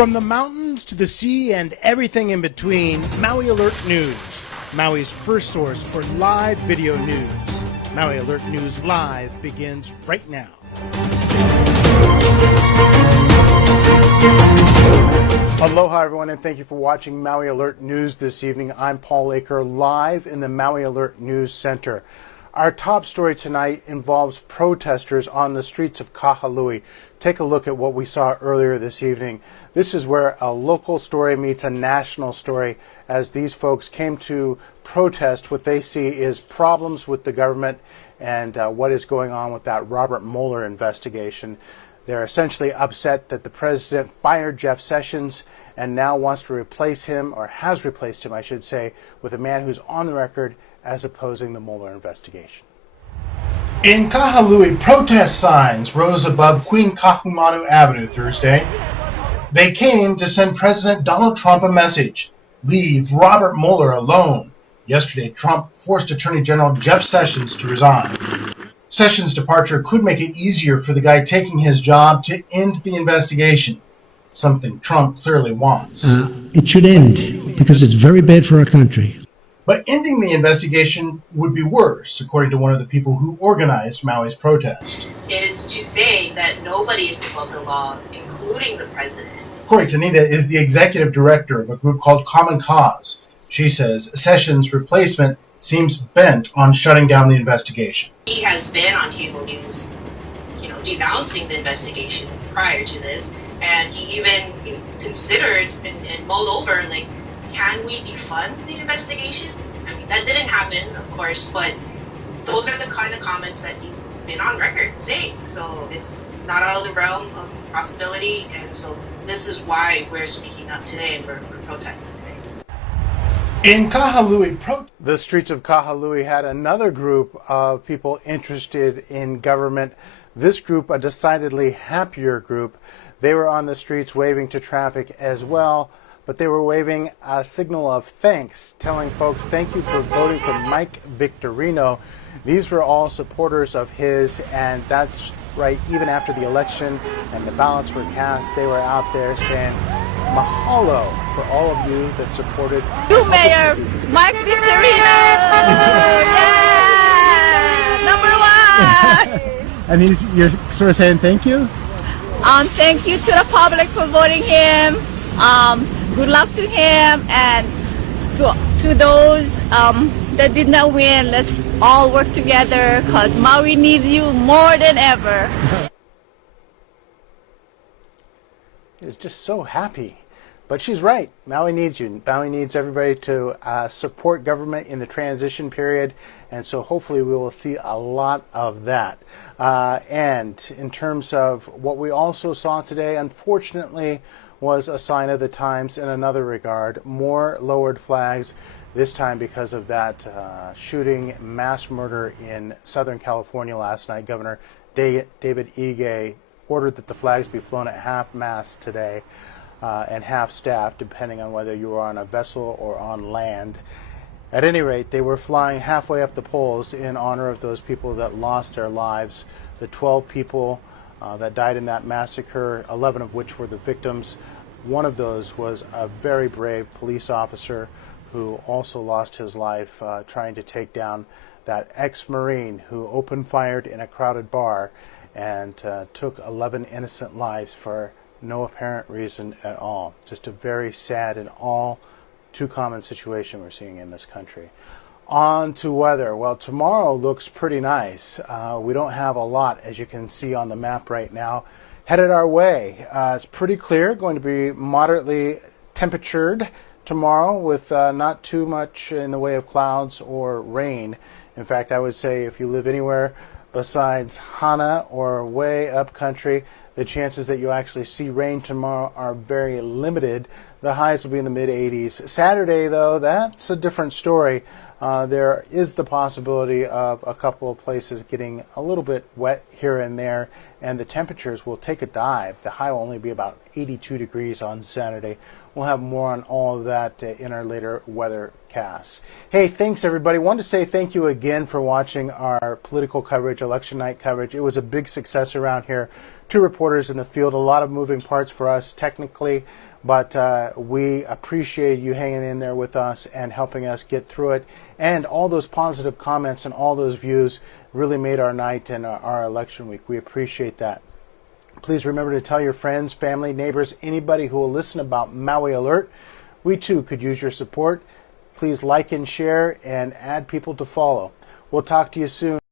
From the mountains to the sea and everything in between, Maui Alert News, Maui's first source for live video news. Maui Alert News Live begins right now. Aloha, everyone, and thank you for watching Maui Alert News this evening. I'm Paul Aker, live in the Maui Alert News Center. Our top story tonight involves protesters on the streets of Kahului. Take a look at what we saw earlier this evening. This is where a local story meets a national story, as these folks came to protest what they see is problems with the government and what is going on with that Robert Mueller investigation. They're essentially upset that the president fired Jeff Sessions and now wants to replace him, or has replaced him, I should say, with a man who's on the record as opposing the Mueller investigation. In Kahului, protest signs rose above Queen Kahumanu Avenue Thursday. They came to send President Donald Trump a message: leave Robert Mueller alone. Yesterday, Trump forced Attorney General Jeff Sessions to resign. Sessions' departure could make it easier for the guy taking his job to end the investigation, something Trump clearly wants. It should end, because it's very bad for our country. But ending the investigation would be worse, according to one of the people who organized Maui's protest. Is to say that nobody is above the law, including the president. Corey Tanita is the executive director of a group called Common Cause. She says Sessions' replacement seems bent on shutting down the investigation. He has been on cable news, denouncing the investigation prior to this, and he even considered and mulled over, like, can we defund the investigation? I mean, that didn't happen, of course, but those are the kind of comments that he's been on record saying. So it's not out of the realm of possibility, and so this is why we're speaking up today and we're protesting today. In Kahului, the streets of Kahului had another group of people interested in government. This group, a decidedly happier group, they were on the streets waving to traffic as well, but they were waving a signal of thanks, telling folks thank you for voting for Mike Victorino. These were all supporters of his, and that's right, even after the election and the ballots were cast, they were out there saying mahalo for all of you that supported you, Mayor Mike Victorino. Yeah, number one. And you're sort of saying thank you? Thank you to the public for voting him. Good luck to him, and to those that did not win. Let's all work together, because Maui needs you more than ever. Is just so happy. But she's right. Maui needs you. Maui needs everybody to support government in the transition period. And so hopefully we will see a lot of that. And in terms of what we also saw today, unfortunately, was a sign of the times in another regard. More lowered flags, this time because of that shooting, mass murder in Southern California last night. Governor David Ige ordered that the flags be flown at half-mast today and half-staff, depending on whether you were on a vessel or on land. At any rate, they were flying halfway up the poles in honor of those people that lost their lives. The 12 people that died in that massacre, 11 of which were the victims. One of those was a very brave police officer who also lost his life trying to take down that ex-Marine who opened fired in a crowded bar and took 11 innocent lives for no apparent reason at all. Just a very sad and all too common situation we're seeing in this country. On to weather. Well, tomorrow looks pretty nice. We don't have a lot, as you can see on the map right now, headed our way. It's pretty clear, going to be moderately temperatured tomorrow with not too much in the way of clouds or rain. In fact, I would say if you live anywhere besides Hana or way up country, the chances that you actually see rain tomorrow are very limited. The highs will be in the mid-80s. Saturday, though, that's a different story. There is the possibility of a couple of places getting a little bit wet here and there, and the temperatures will take a dive. The high will only be about 82 degrees on Saturday. We'll have more on all of that in our later weather casts. Hey, thanks everybody. Wanted to say thank you again for watching our political coverage, election night coverage. It was a big success around here. two reporters in the field, a lot of moving parts for us technically, but we appreciate you hanging in there with us and helping us get through it. And all those positive comments and all those views really made our night and our election week. We appreciate that. Please remember to tell your friends, family, neighbors, anybody who will listen about Maui Alert. We too could use your support. Please like and share and add people to follow. We'll talk to you soon.